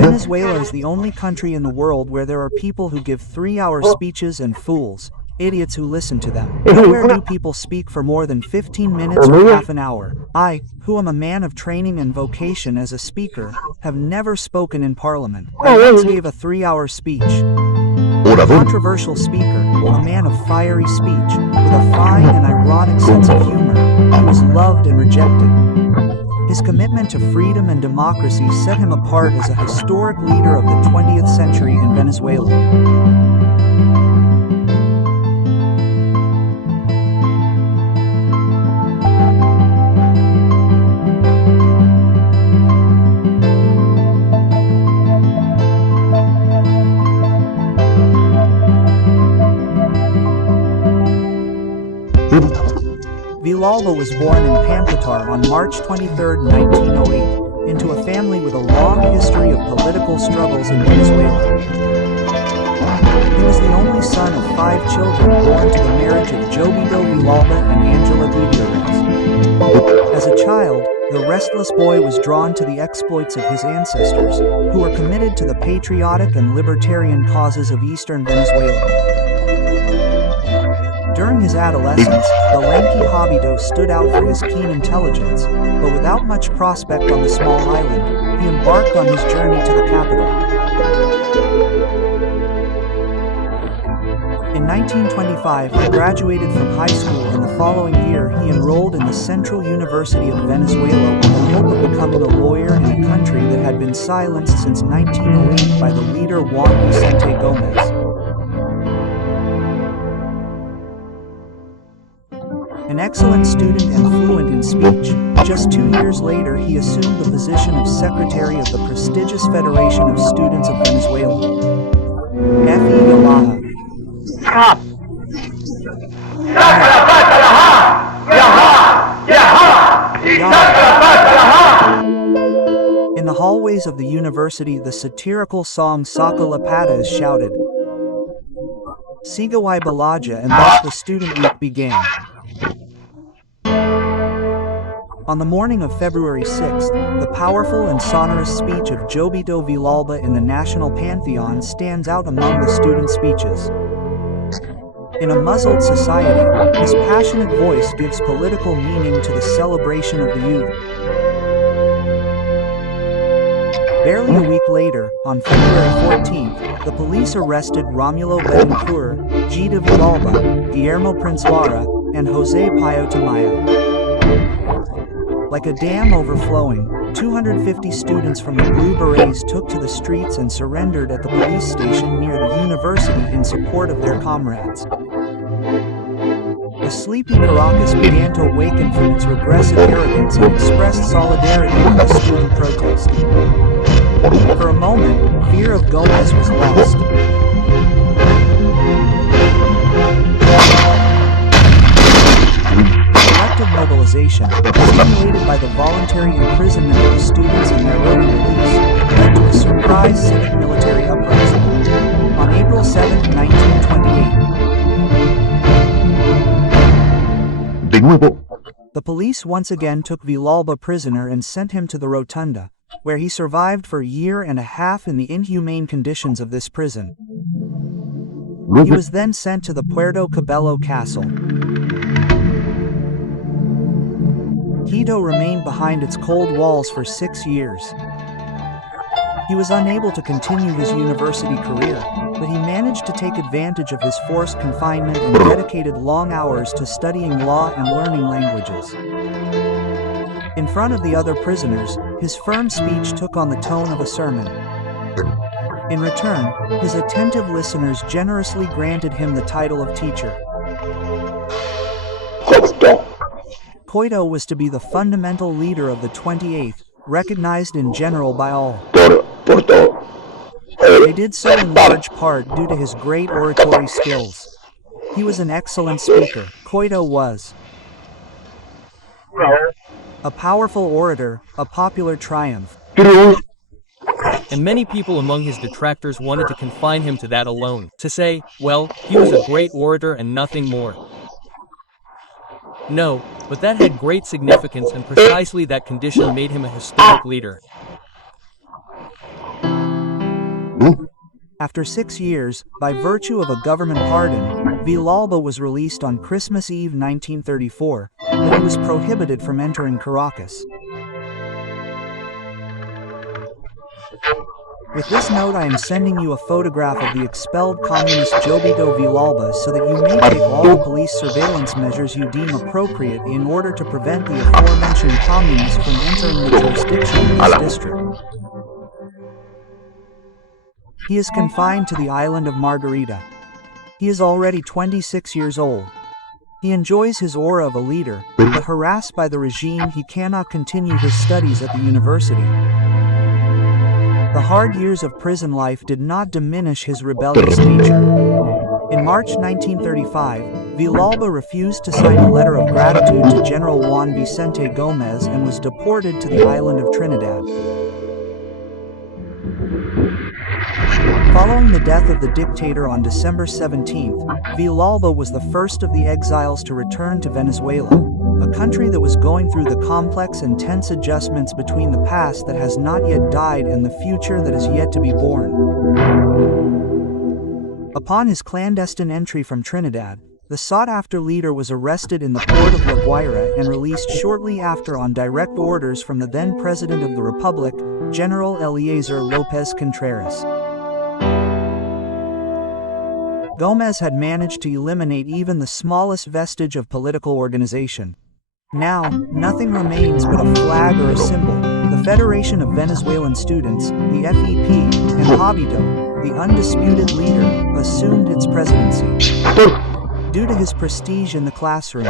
Venezuela is the only country in the world where there are people who give 3-hour speeches and fools, idiots who listen to them. Nowhere do people speak for more than 15 minutes or half an hour. I, who am a man of training and vocation as a speaker, have never spoken in parliament. I once gave a 3-hour speech. A controversial speaker, a man of fiery speech, with a fine and ironic sense of humor, he was loved and rejected. His commitment to freedom and democracy set him apart as a historic leader of the 20th century in Venezuela. Villalba was born in Pampatar on March 23, 1908, into a family with a long history of political struggles in Venezuela. He was the only son of 5 children born to the marriage of Jóvito Villalba and Angela Gutierrez. As a child, the restless boy was drawn to the exploits of his ancestors, who were committed to the patriotic and libertarian causes of eastern Venezuela. During his adolescence, the lanky Jóvito stood out for his keen intelligence, but without much prospect on the small island, he embarked on his journey to the capital. In 1925, he graduated from high school, and the following year he enrolled in the Central University of Venezuela with the hope of becoming a lawyer in a country that had been silenced since 1908 by the leader Juan Vicente Gómez. An excellent student and fluent in speech, just 2 years later he assumed the position of secretary of the prestigious Federation of Students of Venezuela. F.E. Yamaha. In the hallways of the university, the satirical song Saca la Pata is shouted. Siga y Balaja, and thus the student week began. On the morning of February 6th, the powerful and sonorous speech of Jóvito Villalba in the National Pantheon stands out among the student speeches. In a muzzled society, his passionate voice gives political meaning to the celebration of the youth. Barely a week later, on February 14th, the police arrested Romulo Betancourt, Gita Villalba, Guillermo Prince Lara, and Jose Pio Tamayo. Like a dam overflowing, 250 students from the Blue Berets took to the streets and surrendered at the police station near the university in support of their comrades. The sleepy Caracas began to awaken from its regressive arrogance and expressed solidarity with the student protest. For a moment, fear of Gomez was lost. Mobilization, stimulated by the voluntary imprisonment of the students and their early release, led to a surprise civic-military uprising. On April 7, 1928, the police once again took Villalba prisoner and sent him to the Rotunda, where he survived for a year and a half in the inhumane conditions of this prison. He was then sent to the Puerto Cabello Castle. Quito remained behind its cold walls for 6 years. He was unable to continue his university career, but he managed to take advantage of his forced confinement and dedicated long hours to studying law and learning languages. In front of the other prisoners, his firm speech took on the tone of a sermon. In return, his attentive listeners generously granted him the title of teacher. Coito was to be the fundamental leader of the 28th, recognized in general by all. They did so in large part due to his great oratory skills. He was an excellent speaker. Coito was a powerful orator, a popular triumph. And many people among his detractors wanted to confine him to that alone, to say, well, he was a great orator and nothing more. No, but that had great significance, and precisely that condition made him a historic leader. After 6 years, by virtue of a government pardon, Villalba was released on Christmas Eve 1934, but he was prohibited from entering Caracas. With this note, I am sending you a photograph of the expelled communist Jóvito Villalba so that you may take all the police surveillance measures you deem appropriate in order to prevent the aforementioned communists from entering the jurisdiction of this district. He is confined to the island of Margarita. He is already 26 years old. He enjoys his aura of a leader, but harassed by the regime, he cannot continue his studies at the university. The hard years of prison life did not diminish his rebellious nature. In March 1935, Villalba refused to sign a letter of gratitude to General Juan Vicente Gómez and was deported to the island of Trinidad. Following the death of the dictator on December 17th, Villalba was the first of the exiles to return to Venezuela, a country that was going through the complex and tense adjustments between the past that has not yet died and the future that is yet to be born. Upon his clandestine entry from Trinidad, the sought-after leader was arrested in the port of La Guaira and released shortly after on direct orders from the then President of the Republic, General Eliezer López Contreras. Gómez had managed to eliminate even the smallest vestige of political organization. Now, nothing remains but a flag or a symbol. The Federation of Venezuelan Students, the FEP, and Jóvito, the undisputed leader, assumed its presidency. Due to his prestige in the classroom.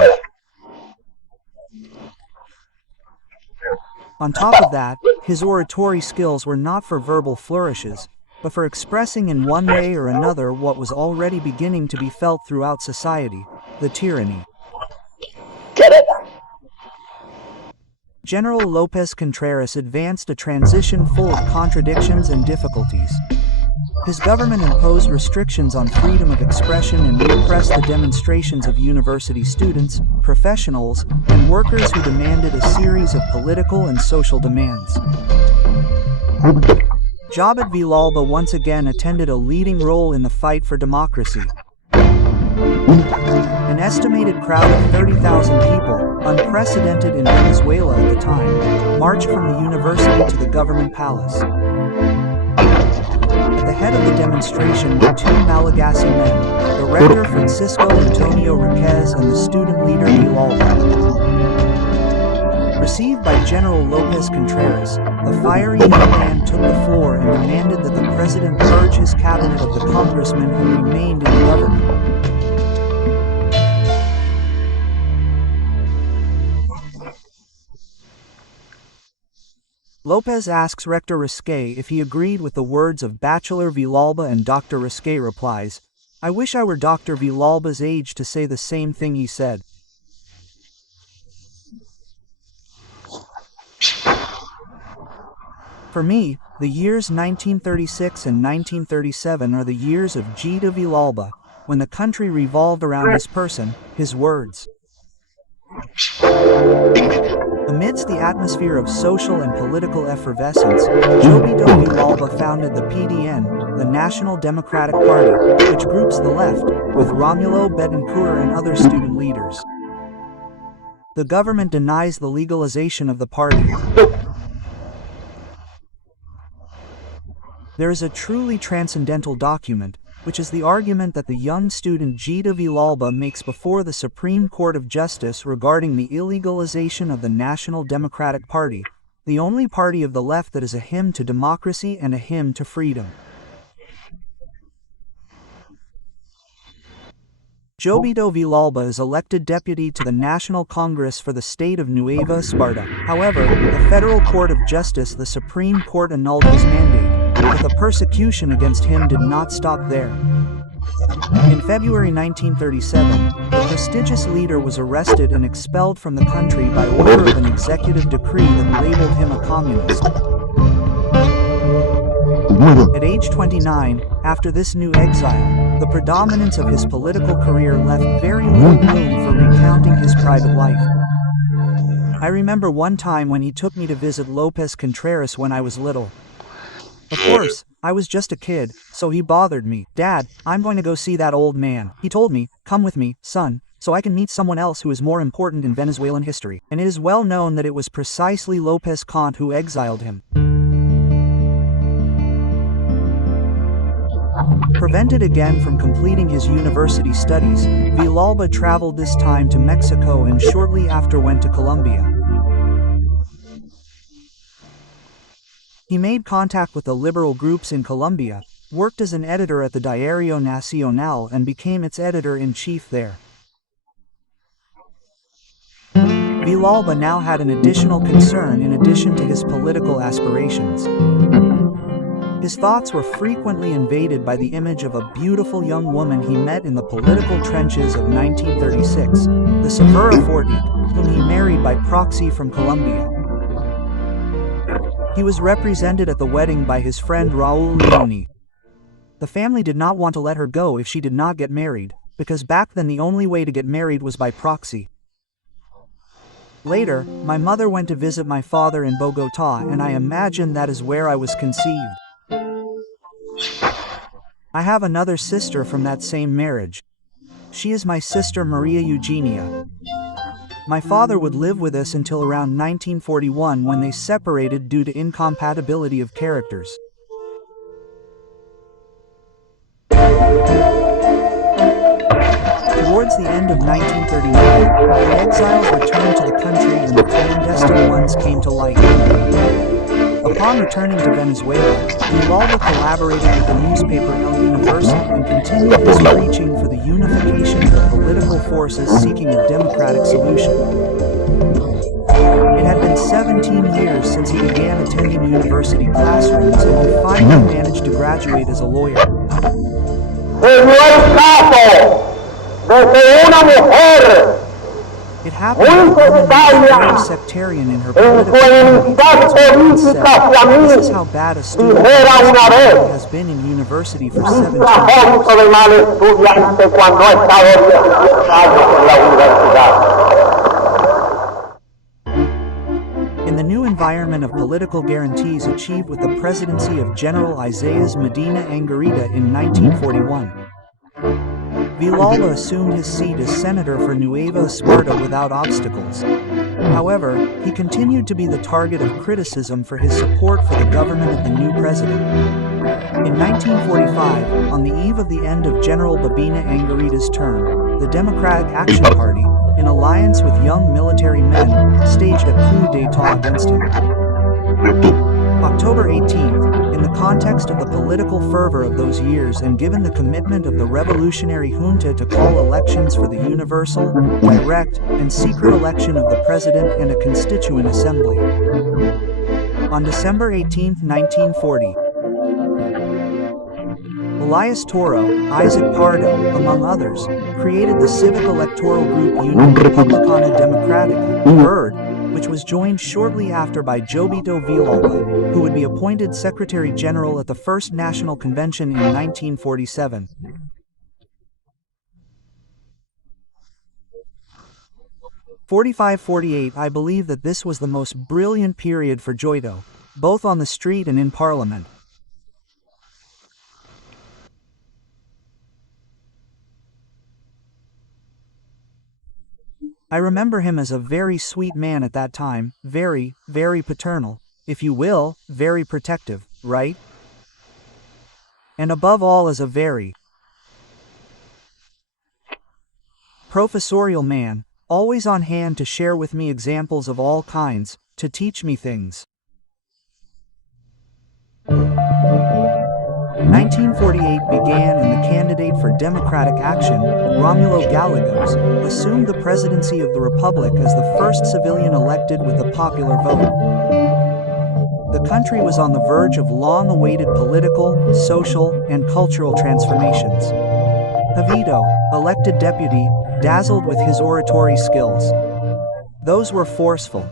On top of that, his oratory skills were not for verbal flourishes, but for expressing in one way or another what was already beginning to be felt throughout society, the tyranny. General López Contreras advanced a transition full of contradictions and difficulties. His government imposed restrictions on freedom of expression and repressed the demonstrations of university students, professionals, and workers who demanded a series of political and social demands. Jóvito Villalba once again attended a leading role in the fight for democracy. An estimated crowd of 30,000 people, unprecedented in Venezuela at the time, marched from the university to the government palace. At the head of the demonstration were two Malagasy men, the rector Francisco Antonio Riquez and the student leader Villalba. Received by General López Contreras, the fiery young man took the floor and demanded that the president purge his cabinet of the congressmen who remained in the government. López asks Rector Risque if he agreed with the words of Bachelor Villalba, and Dr. Risque replies, "I wish I were Dr. Villalba's age to say the same thing he said." For me, the years 1936 and 1937 are the years of Jóvito Villalba, when the country revolved around his person, his words. Amidst the atmosphere of social and political effervescence, Jóvito Villalba founded the PDN, the National Democratic Party, which groups the left, with Rómulo Betancourt and other student leaders. The government denies the legalization of the party. There is a truly transcendental document, which is the argument that the young student Jóvito Villalba makes before the Supreme Court of Justice regarding the illegalization of the National Democratic Party, the only party of the left that is a hymn to democracy and a hymn to freedom. Jóvito Villalba is elected deputy to the National Congress for the state of Nueva Esparta. However, the Federal Court of Justice, the Supreme Court, annulled his mandate. But the persecution against him did not stop there. In February 1937, the prestigious leader was arrested and expelled from the country by order of an executive decree that labeled him a communist. At age 29, after this new exile, the predominance of his political career left very little room for recounting his private life. I remember one time when he took me to visit López Contreras when I was little. Of course, I was just a kid, so he bothered me. Dad, I'm going to go see that old man. He told me, come with me, son, so I can meet someone else who is more important in Venezuelan history. And it is well known that it was precisely López Cont who exiled him. Prevented again from completing his university studies, Villalba traveled this time to Mexico and shortly after went to Colombia. He made contact with the liberal groups in Colombia, worked as an editor at the Diario Nacional and became its editor-in-chief there. Villalba now had an additional concern in addition to his political aspirations. His thoughts were frequently invaded by the image of a beautiful young woman he met in the political trenches of 1936, the Severa Forti, whom he married by proxy from Colombia. He was represented at the wedding by his friend Raúl Leoni. The family did not want to let her go if she did not get married, because back then the only way to get married was by proxy. Later, my mother went to visit my father in Bogotá, and I imagine that is where I was conceived. I have another sister from that same marriage. She is my sister Maria Eugenia. My father would live with us until around 1941 when they separated due to incompatibility of characters. Towards the end of 1939, the exiles returned to the country and the clandestine ones came to light. Upon returning to Venezuela, Villalba collaborated with the newspaper El Universal and continued his preaching for the unification of the political forces seeking a democratic solution. It had been 17 years since he began attending university classrooms and he finally managed to graduate as a lawyer. It happened that the woman was very sectarian in her political community. This is how bad a student has been in university for 17 years. In the new environment of political guarantees achieved with the presidency of General Isaias Medina Angarita in 1941, Villalba assumed his seat as senator for Nueva Esparta without obstacles. However, he continued to be the target of criticism for his support for the government of the new president. In 1945, on the eve of the end of General Medina Angarita's term, the Democratic Action Party, in alliance with young military men, staged a coup d'état against him. October 18th, in the context of the political fervor of those years and given the commitment of the revolutionary junta to call elections for the universal, direct, and secret election of the president and a constituent assembly. On December 18, 1940, Elias Toro, Isaac Pardo, among others, created the civic electoral group Unión Republicana Democrática, URD, which was joined shortly after by Jóvito Villalba, who would be appointed Secretary General at the First National Convention in 1947. '45-48 I believe that this was the most brilliant period for Jóvito, both on the street and in Parliament. I remember him as a very sweet man at that time, very, very paternal, if you will, very protective, right? And above all as a very professorial man, always on hand to share with me examples of all kinds, to teach me things. 1948 began and the candidate for Democratic Action, Rómulo Gallegos, assumed the presidency of the Republic as the first civilian elected with a popular vote. The country was on the verge of long-awaited political, social, and cultural transformations. Jóvito, elected deputy, dazzled with his oratory skills. Those were forceful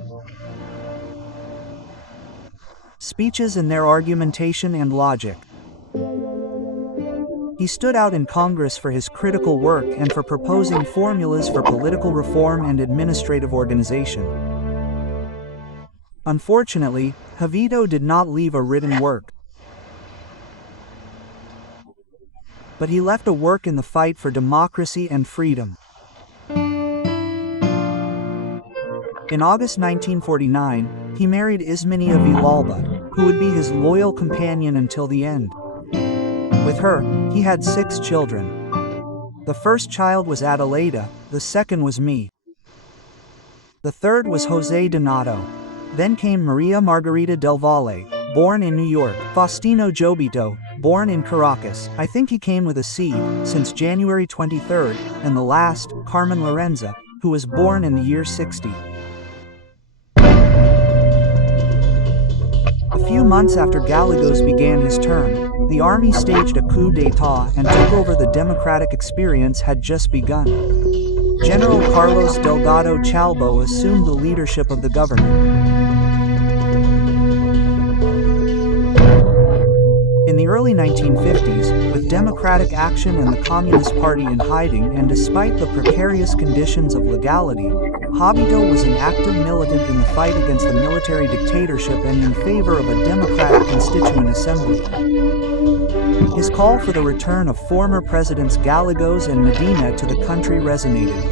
speeches in their argumentation and logic. He stood out in Congress for his critical work and for proposing formulas for political reform and administrative organization. Unfortunately, Jóvito did not leave a written work. but he left a work in the fight for democracy and freedom. In August 1949, he married Ismenia Villalba, who would be his loyal companion until the end. With her, he had 6 children. The first child was Adelaida, the second was me. The third was José Donato. Then came Maria Margarita del Valle, born in New York, Faustino Jóvito, born in Caracas, I think he came with a seed, since January 23rd, and the last, Carmen Lorenza, who was born in the year 60. A few months after Gallegos began his term, the army staged a coup d'état and took over. The democratic experience had just begun. General Carlos Delgado Chalbo assumed the leadership of the government. In the early 1950s, with democratic action and the Communist Party in hiding and despite the precarious conditions of legality, Jóvito was an active militant in the fight against the military dictatorship and in favor of a democratic constituent assembly. His call for the return of former presidents Gallegos and Medina to the country resonated.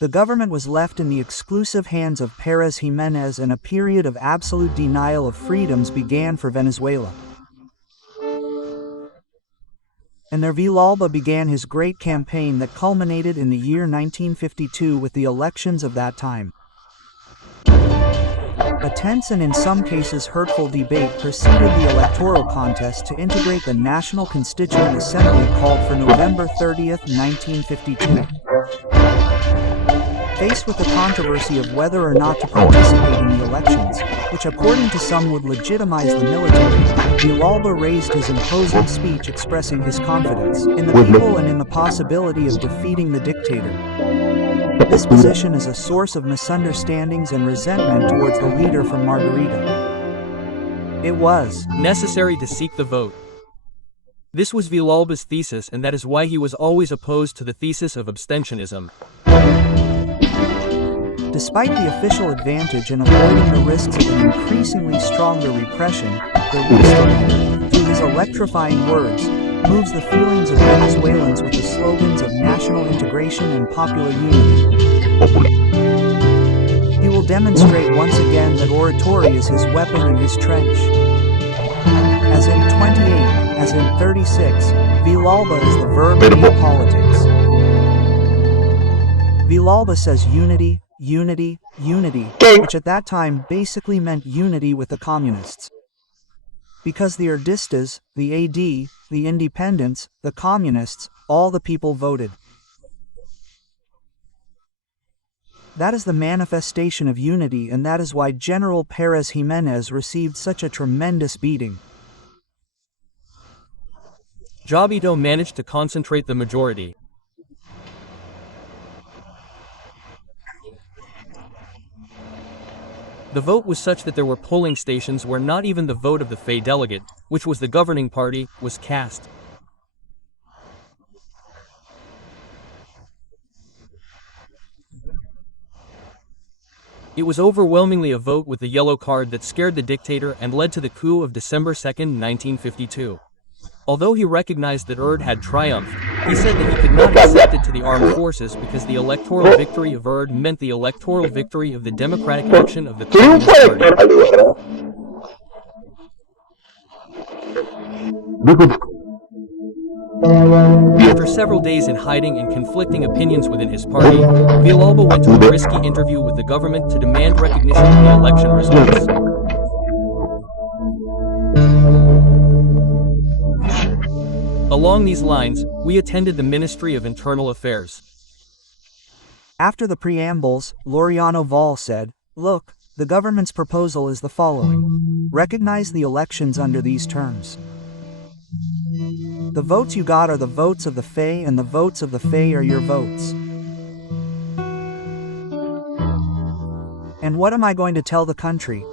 The government was left in the exclusive hands of Pérez Jiménez and a period of absolute denial of freedoms began for Venezuela. And there Villalba began his great campaign that culminated in the year 1952 with the elections of that time. A tense and in some cases hurtful debate preceded the electoral contest to integrate the National Constituent Assembly called for November 30, 1952. Faced with the controversy of whether or not to participate in the elections, which according to some would legitimize the military, Villalba raised his imposing speech expressing his confidence in the people and in the possibility of defeating the dictator. This position is a source of misunderstandings and resentment towards the leader from Margarita. It was necessary to seek the vote. This was Villalba's thesis, and that is why he was always opposed to the thesis of abstentionism. Despite the official advantage in avoiding the risks of an increasingly stronger repression, the leader, through his electrifying words, moves the feelings of Venezuelans with the slogans of national integration and popular unity. He will demonstrate once again that oratory is his weapon and his trench. As in 28, as in 36, Villalba is the verb in politics. Villalba says unity, unity, unity, which at that time basically meant unity with the communists. Because the Erdistas, the AD, the independents, the communists, all the people voted. That is the manifestation of unity, and that is why General Pérez Jiménez received such a tremendous beating. Jóvito managed to concentrate the majority. The vote was such that there were polling stations where not even the vote of the FE delegate, which was the governing party, was cast. It was overwhelmingly a vote with the yellow card that scared the dictator and led to the coup of December 2, 1952. Although he recognized that Erd had triumphed, he said that he could not accept it to the armed forces because the electoral victory of Erd meant the electoral victory of the democratic action of the Communist Party. After several days in hiding and conflicting opinions within his party, Villalba went to a risky interview with the government to demand recognition of the election results. Along these lines, we attended the Ministry of Internal Affairs. After the preambles, Laureano Val said, "Look, the government's proposal is the following. Recognize the elections under these terms. The votes you got are the votes of the FE, and the votes of the FE are your votes. And what am I going to tell the country?"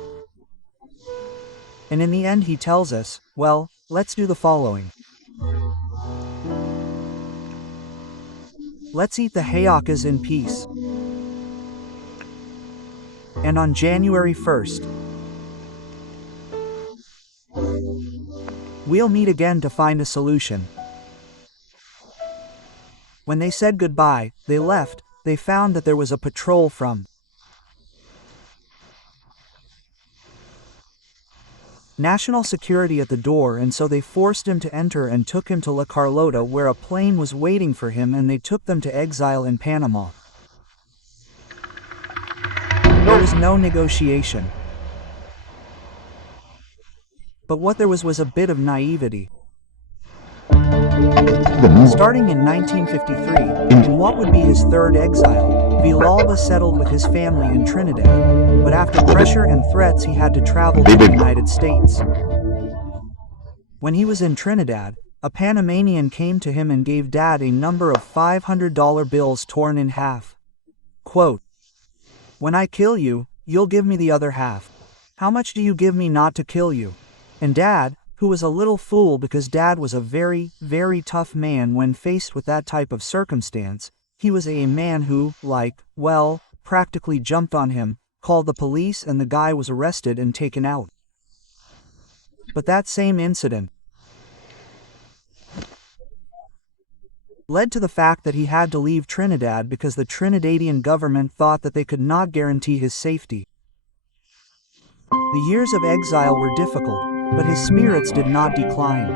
And in the end he tells us, well, let's do the following. Let's eat the hayakas in peace. And on January 1st, We'll meet again to find a solution. When they said goodbye, they left. They found that there was a patrol from National Security at the door, and so they forced him to enter and took him to La Carlota, where a plane was waiting for him, and they took them to exile in Panama. There was no negotiation. But what there was a bit of naivety. Starting in 1953, in what would be his third exile, Villalba settled with his family in Trinidad, but after pressure and threats he had to travel to the United States. When he was in Trinidad, a Panamanian came to him and gave Dad a number of $500 bills torn in half. Quote, "When I kill you, you'll give me the other half. How much do you give me not to kill you?" And Dad, who was a little fool because Dad was a very, very tough man when faced with that type of circumstance, he was a man who, practically jumped on him, called the police, and the guy was arrested and taken out. But that same incident led to the fact that he had to leave Trinidad because the Trinidadian government thought that they could not guarantee his safety. The years of exile were difficult, but his spirits did not decline.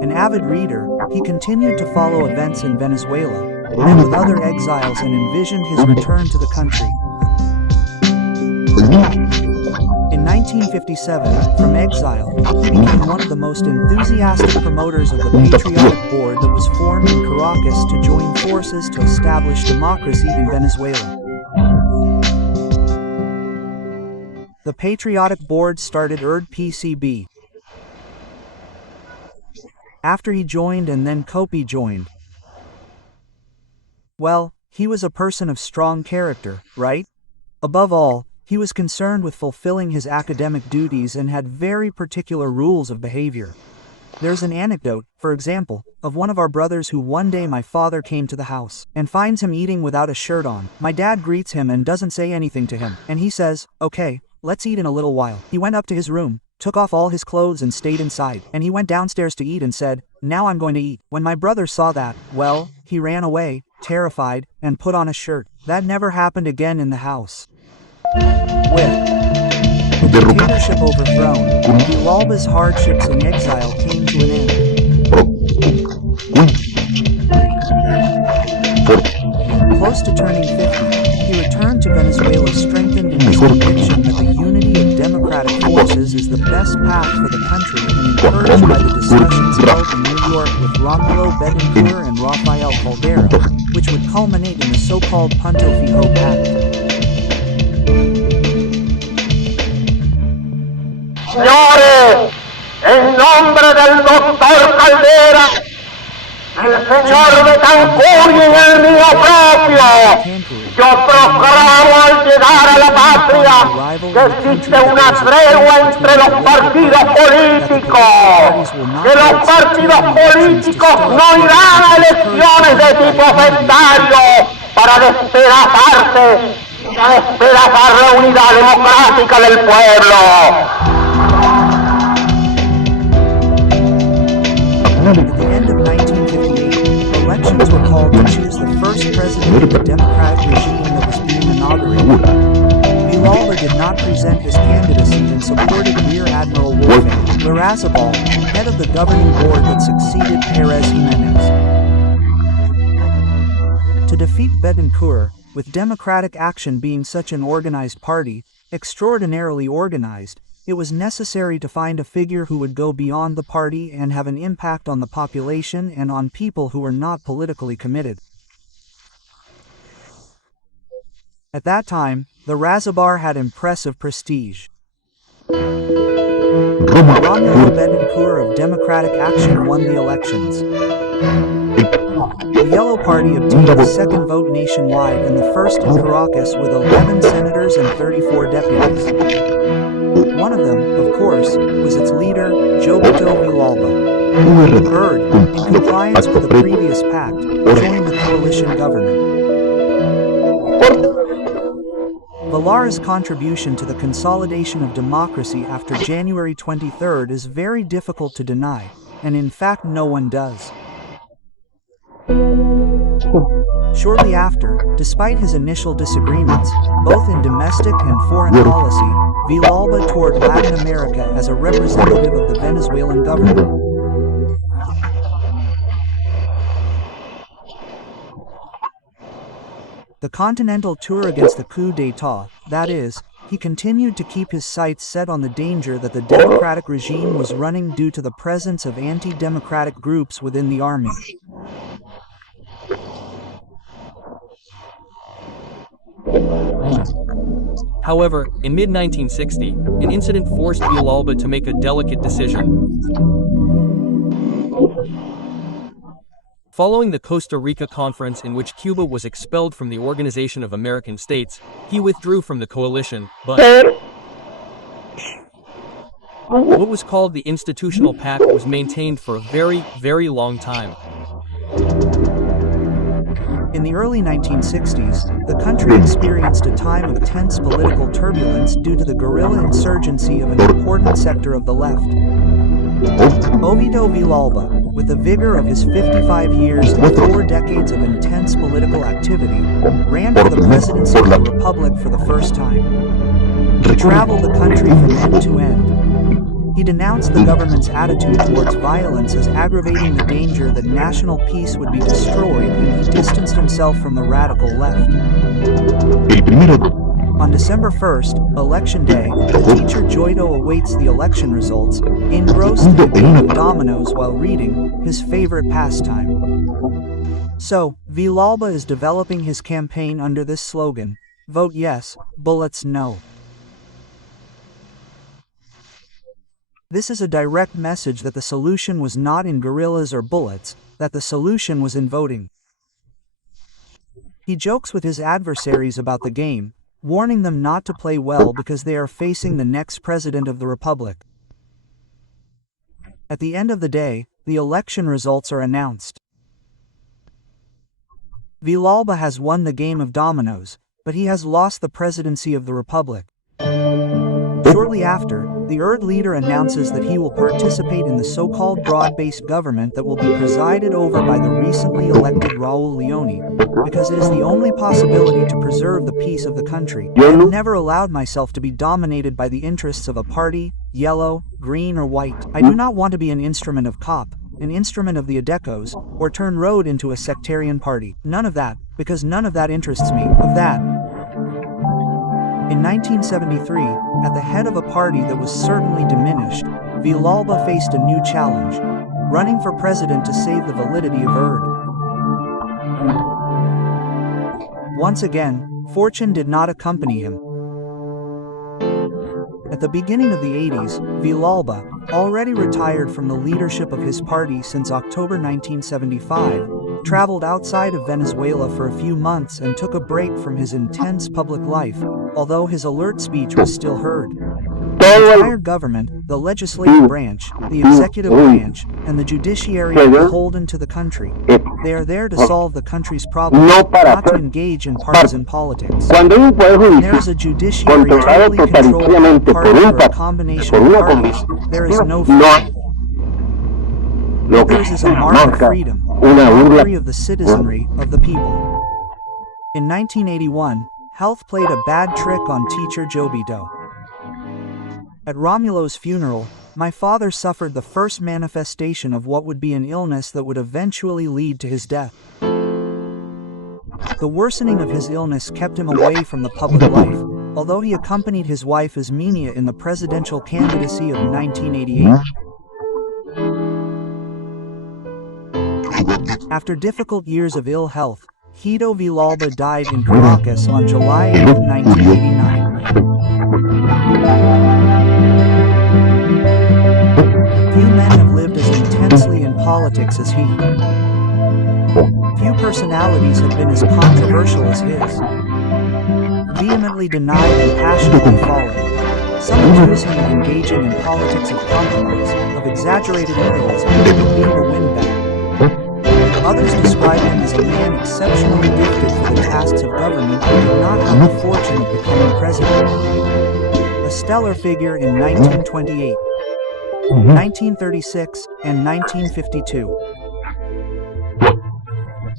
An avid reader, he continued to follow events in Venezuela, met with other exiles, and envisioned his return to the country. In 1957, from exile, he became one of the most enthusiastic promoters of the Patriotic Board that was formed in Caracas to join forces to establish democracy in Venezuela. The Patriotic Board started PCB. After he joined, and then Kopi joined. Well, he was a person of strong character, right? Above all, he was concerned with fulfilling his academic duties and had very particular rules of behavior. There's an anecdote, for example, of one of our brothers who one day my father came to the house and finds him eating without a shirt on. My dad greets him and doesn't say anything to him, and he says, "Okay, let's eat in a little while." He went up to his room, took off all his clothes and stayed inside, and he went downstairs to eat and said, "Now I'm going to eat." When my brother saw that, he ran away, terrified, and put on a shirt. That never happened again in the house. With the dictatorship overthrown, Villalba's hardships in exile came to an end. Close to turning 50, he returned to Venezuela strengthened in his conviction that the unity of democratic forces is the best path for the country, and encouraged by the discussions held in New York with Rómulo Betancourt and Rafael Caldera, which would culminate in the so-called Punto Fijo Pact. Señores, en nombre del doctor Caldera, el señor Betancourt y en el mío propio, yo proclamo al llegar a la patria que existe una tregua entre los partidos políticos, que los partidos políticos no irán a elecciones de tipo sectario para despedazarse, para despedazar la unidad democrática del pueblo. At the end of 1958, elections were called to choose the first president of the democratic regime that was being inaugurated. Villalba did not present his candidacy and supported Rear Admiral Larrazabal, head of the governing board that succeeded Pérez Jiménez. To defeat Betancourt, with Democratic Action being such an organized party, extraordinarily organized, it was necessary to find a figure who would go beyond the party and have an impact on the population and on people who were not politically committed. At that time, the Larrazabal had impressive prestige. Rómulo Betancourt of Democratic Action won the elections. The Yellow Party obtained the second vote nationwide and the first in Caracas with 11 senators and 34 deputies. One of them, of course, was its leader, Jóvito Villalba. in compliance with the previous pact, joined the coalition government. Villara's contribution to the consolidation of democracy after January 23 is very difficult to deny, and in fact no one does. Shortly after, despite his initial disagreements, both in domestic and foreign policy, Villalba toured Latin America as a representative of the Venezuelan government. The continental tour against the coup d'état, that is, he continued to keep his sights set on the danger that the democratic regime was running due to the presence of anti-democratic groups within the army. However, in mid-1960, an incident forced Villalba to make a delicate decision. Following the Costa Rica Conference in which Cuba was expelled from the Organization of American States, he withdrew from the coalition, but what was called the Institutional Pact was maintained for a very, very long time. In the early 1960s, the country experienced a time of tense political turbulence due to the guerrilla insurgency of an important sector of the left. Jóvito Villalba, with the vigor of his 55 years and 4 decades of intense political activity, ran for the presidency of the Republic for the first time. He traveled the country from end to end. He denounced the government's attitude towards violence as aggravating the danger that national peace would be destroyed, and he distanced himself from the radical left. On December 1st, Election Day, the teacher Jóvito awaits the election results, engrossed in a game of dominoes while reading, his favorite pastime. So, Villalba is developing his campaign under this slogan: vote yes, bullets no. This is a direct message that the solution was not in guerrillas or bullets, that the solution was in voting. He jokes with his adversaries about the game, warning them not to play well because they are facing the next president of the Republic. At the end of the day, the election results are announced. Villalba has won the game of dominoes, but he has lost the presidency of the Republic. Shortly after, the ERD leader announces that he will participate in the so-called broad-based government that will be presided over by the recently elected Raúl Leoni, because it is the only possibility to preserve the peace of the country. I have never allowed myself to be dominated by the interests of a party, yellow, green or white. I do not want to be an instrument of COP, an instrument of the Adecos, or turn road into a sectarian party. None of that, because none of that interests me, of that. In 1973, at the head of a party that was certainly diminished, Villalba faced a new challenge: running for president to save the validity of ERD. Once again, fortune did not accompany him. At the beginning of the 80s, Villalba, already retired from the leadership of his party since October 1975, traveled outside of Venezuela for a few months and took a break from his intense public life, although his alert speech was still heard. The entire government, the legislative branch, the executive branch, and the judiciary are beholden to the country. They are there to solve the country's problems, not to engage in partisan politics. When there is a judiciary totally controlled by a party or a combination of parties, there is no freedom. What there is a mark of freedom, a mockery of the citizenry, of the people. In 1981, health played a bad trick on teacher Jóvito. At Romulo's funeral, my father suffered the first manifestation of what would be an illness that would eventually lead to his death. The worsening of his illness kept him away from the public life, although he accompanied his wife Ismenia in the presidential candidacy of 1988. After difficult years of ill health, Jóvito Villalba died in Caracas on July 8, 1989. Few men have lived as intensely in politics as he. Few personalities have been as controversial as his. Vehemently denied and passionately followed. Some accuse him of engaging in politics of compromise, of exaggerated egoism, of being a windbag. Others describe him as a man exceptionally gifted for the tasks of government but did not have the fortune of becoming president. A stellar figure in 1928, 1936, and 1952.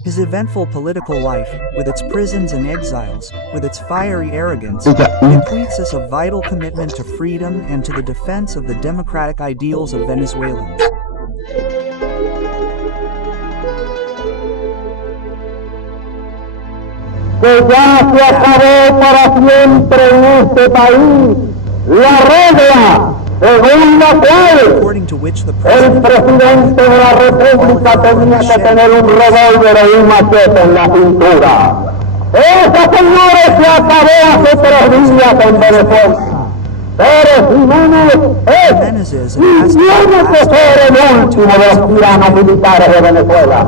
His eventful political life, with its prisons and exiles, with its fiery arrogance, bequeaths us a vital commitment to freedom and to the defense of the democratic ideals of Venezuelans. Que ya se acabó para siempre en este país la regla según la cual According to which the el presidente de la República tenía que tener un revólver y un machete en la cintura. Eso, señores, se acabó hace 3 días en Venezuela. Pero Jiménez tiene que ser el último de los tiranos militares de Venezuela.